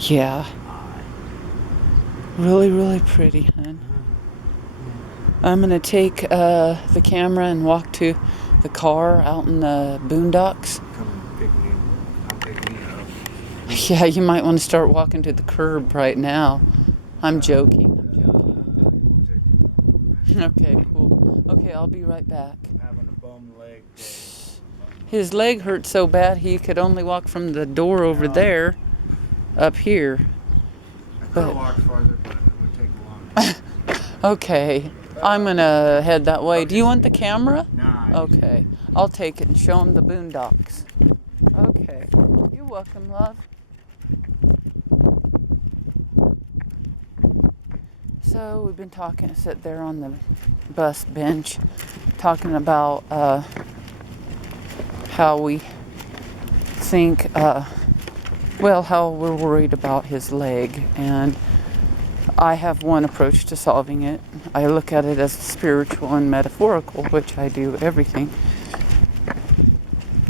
Yeah. Really, really pretty, hun. I'm going to take the camera and walk to the car out in the boondocks. Come pick me up. Yeah, you might want to start walking to the curb right now. I'm joking. Okay, cool. Okay, I'll be right back. Having a bum leg day. His leg hurt so bad he could only walk from the door over there up here. I could have walked farther, but it would take longer. Okay, I'm gonna head that way. Do you want the camera? Nah. Okay, I'll take it and show him the boondocks. Okay, you're welcome, love. So we've been talking, sit there on the bus bench, talking about how we think, how we're worried about his leg. And I have one approach to solving it. I look at it as spiritual and metaphorical, which I do everything.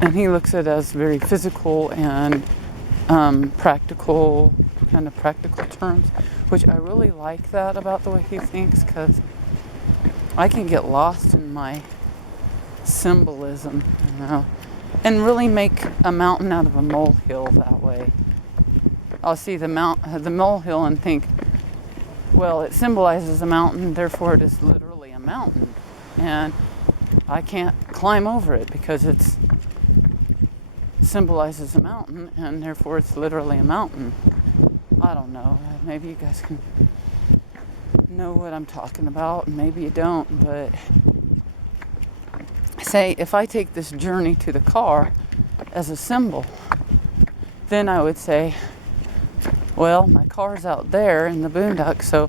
And he looks at it as very physical and practical, kind of practical terms, which I really like that about the way he thinks, because I can get lost in my symbolism, and really make a mountain out of a molehill that way. I'll see the molehill and think, well, it symbolizes a mountain, therefore it is literally a mountain. And I can't climb over it because it symbolizes a mountain, and therefore it's literally a mountain. I don't know. Maybe you guys can know what I'm talking about, and maybe you don't, but say if I take this journey to the car as a symbol, then I would say, well, my car's out there in the boondocks, so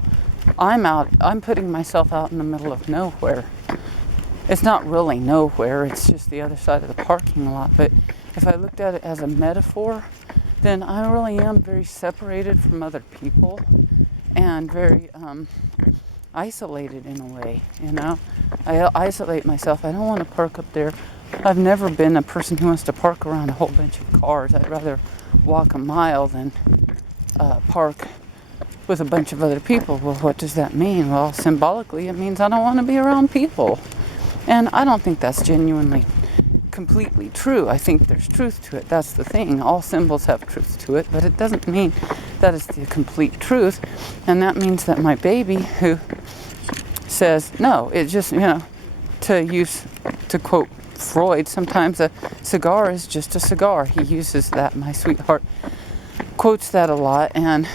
I'm putting myself out in the middle of nowhere. It's not really nowhere, it's just the other side of the parking lot. But if I looked at it as a metaphor, then I really am very separated from other people and very isolated in a way, I isolate myself. I don't want to park up there. I've never been a person who wants to park around a whole bunch of cars. I'd rather walk a mile than park with a bunch of other people. Well, what does that mean? Well, symbolically, it means I don't want to be around people. And I don't think that's genuinely completely true. I think there's truth to it. That's the thing. All symbols have truth to it, but it doesn't mean that it's the complete truth. And that means that my baby, who says, no, it just, to quote Freud, sometimes a cigar is just a cigar. He uses that. My sweetheart quotes that a lot, and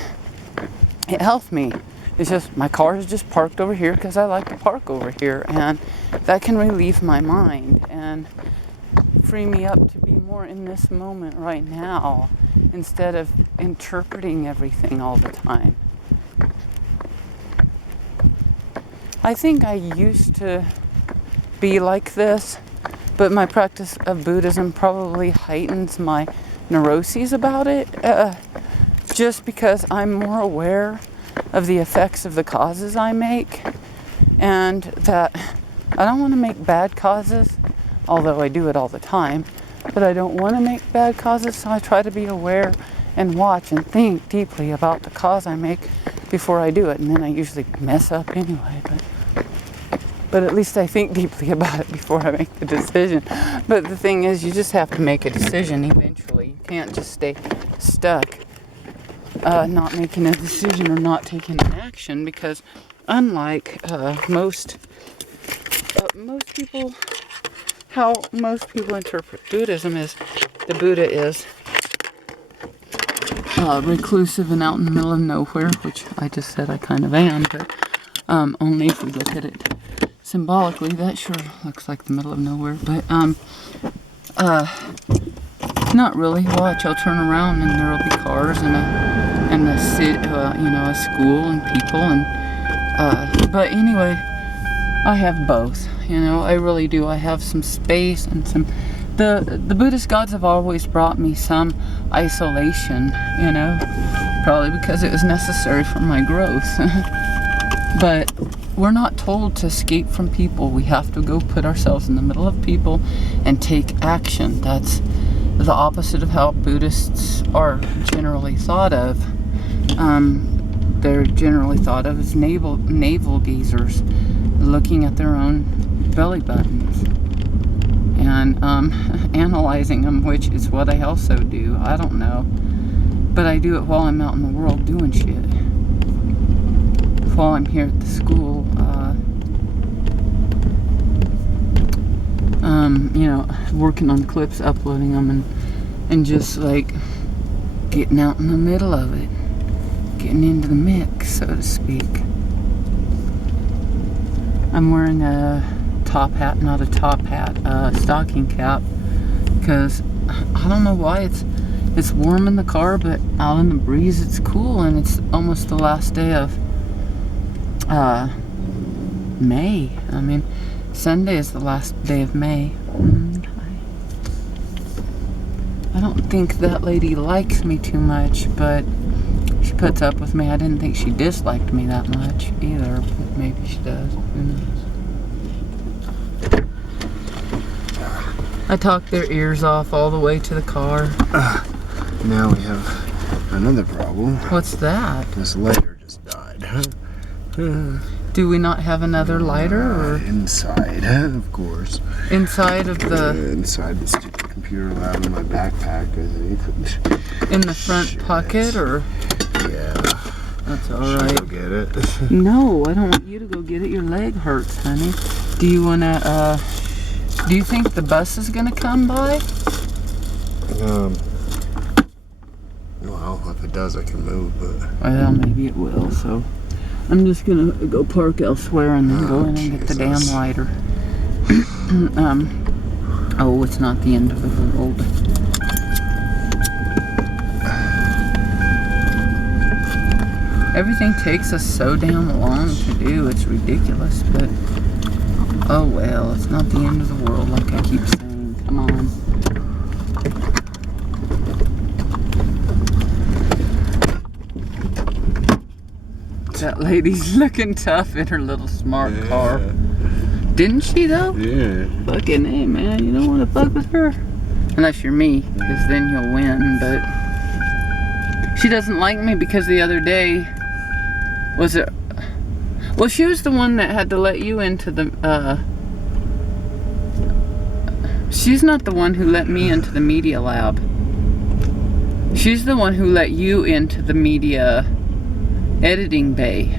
it helps me. It's just, my car is just parked over here because I like to park over here, and that can relieve my mind and free me up to be more in this moment right now instead of interpreting everything all the time. I think I used to be like this, but my practice of Buddhism probably heightens my neuroses about it, just because I'm more aware of the effects of the causes I make, and that I don't want to make bad causes, although I do it all the time, but I don't want to make bad causes, so I try to be aware and watch and think deeply about the cause I make before I do it, and then I usually mess up anyway, but at least I think deeply about it before I make the decision. But the thing is, you just have to make a decision eventually. You can't just stay stuck not making a decision or not taking an action, because unlike most people, how most people interpret Buddhism is the Buddha is reclusive and out in the middle of nowhere, which I just said I kind of am, but only if we look at it symbolically, that sure looks like the middle of nowhere, but not really. Watch, I'll turn around and there'll be cars and a city, a school and people, and but anyway, I have both. I really do. I have some space and some. The Buddhist gods have always brought me some isolation. Probably because it was necessary for my growth. But we're not told to escape from people. We have to go put ourselves in the middle of people and take action. That's the opposite of how Buddhists are generally thought of. they're generally thought of as navel gazers, looking at their own belly buttons and analyzing them, which is what I also do. I don't know, but I do it while I'm out in the world doing shit. While I'm here at the school, you know, working on clips, uploading them, and just like getting out in the middle of it, getting into the mix, so to speak. I'm wearing a top hat, not a top hat, stocking cap, because I don't know why it's warm in the car, but out in the breeze it's cool, and it's almost the last day of May. I mean, Sunday is the last day of May. I don't think that lady likes me too much, but she puts up with me. I didn't think she disliked me that much either, but maybe she does. Who knows? I talked their ears off all the way to the car. Now we have another problem. What's that? This lighter just died. Do we not have another lighter? Or Inside, of course. inside of the Inside the stupid computer lab in my backpack, I think. in the front Shit. pocket, or Yeah. that's all Should I right. go get it? No, I don't want you to go get it. Your leg hurts, honey. Do you wanna? Do you think the bus is gonna come by? Well, if it does, I can move, but... Well, maybe it will. So I'm just gonna go park elsewhere and then go in and get the damn Jesus. lighter. Oh, it's not the end of the world. Everything takes us so damn long to do. It's ridiculous, but oh well, it's not the end of the world like I keep saying. Come on. That lady's looking tough in her little smart car. Didn't she though? Yeah. Fucking hey, man, you don't want to fuck with her. Unless you're me, because then you'll win, but she doesn't like me because the other day was it... Well, she was the one that had to let you into the, she's not the one who let me into the media lab. She's the one who let you into the media editing bay.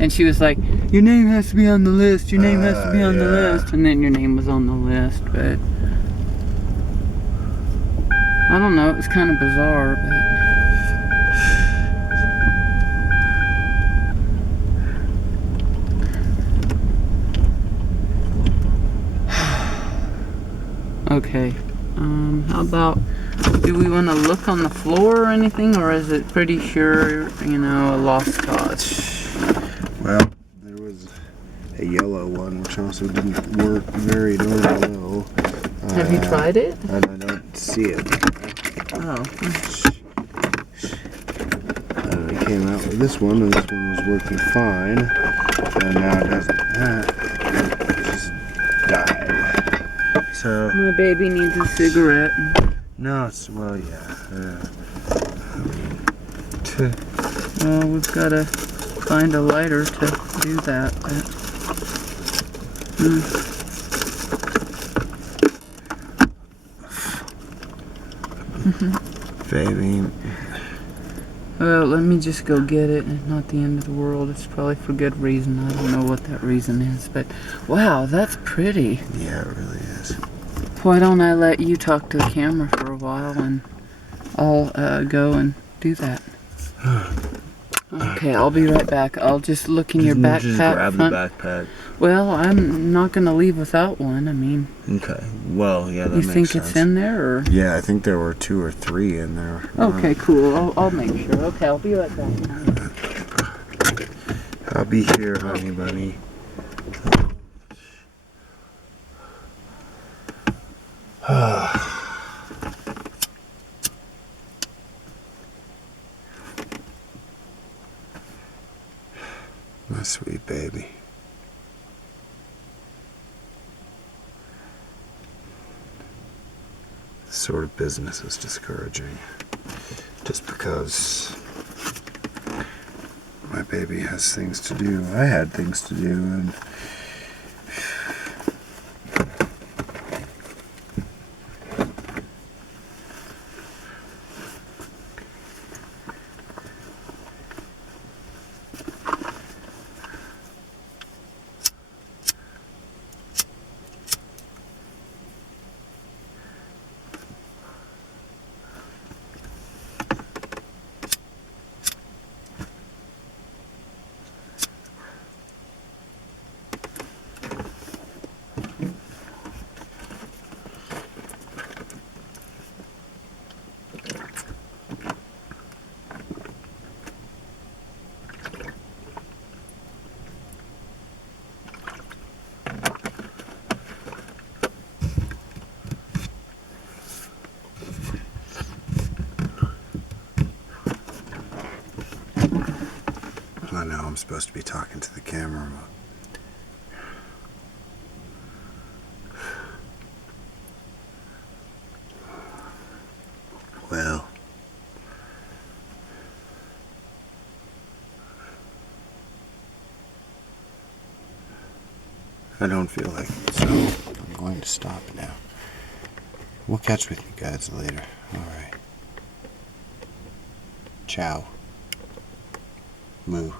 And she was like, your name has to be on the list, your name has to be on the list. And then your name was on the list, but I don't know, it was kind of bizarre, but okay. How about, do we want to look on the floor or anything, or is it pretty sure, you know, a lost cause? Well, there was a yellow one, which also didn't work very darn well. Have you tried it? And I don't see it. Oh. And I came out with this one, and this one was working fine. And now it doesn't. It just died. So, My baby needs a cigarette. no, it's, well, yeah. Well, we've got to find a lighter to do that. But, Baby. well, let me just go get it. It's not the end of the world. It's probably for good reason. I don't know what that reason is, but wow, that's pretty. Yeah, it really is. Why don't I let you talk to the camera for a while and I'll go and do that. Okay, I'll be right back. I'll just look in your backpack. Just grab front. the backpack. Well, I'm not gonna leave without one. I mean, Okay. Well, yeah, that you makes think sense. it's in there, or? Yeah, I think there were 2 or 3 in there. Okay, cool. I'll make sure. Okay, I'll be right back. I'll be here, honey bunny. My sweet baby. This sort of business is discouraging. Just because that baby has things to do. I had things to do, and I know I'm supposed to be talking to the camera, but well, I don't feel like it, so I'm going to stop now. We'll catch with you guys later. Alright. Ciao. Moo.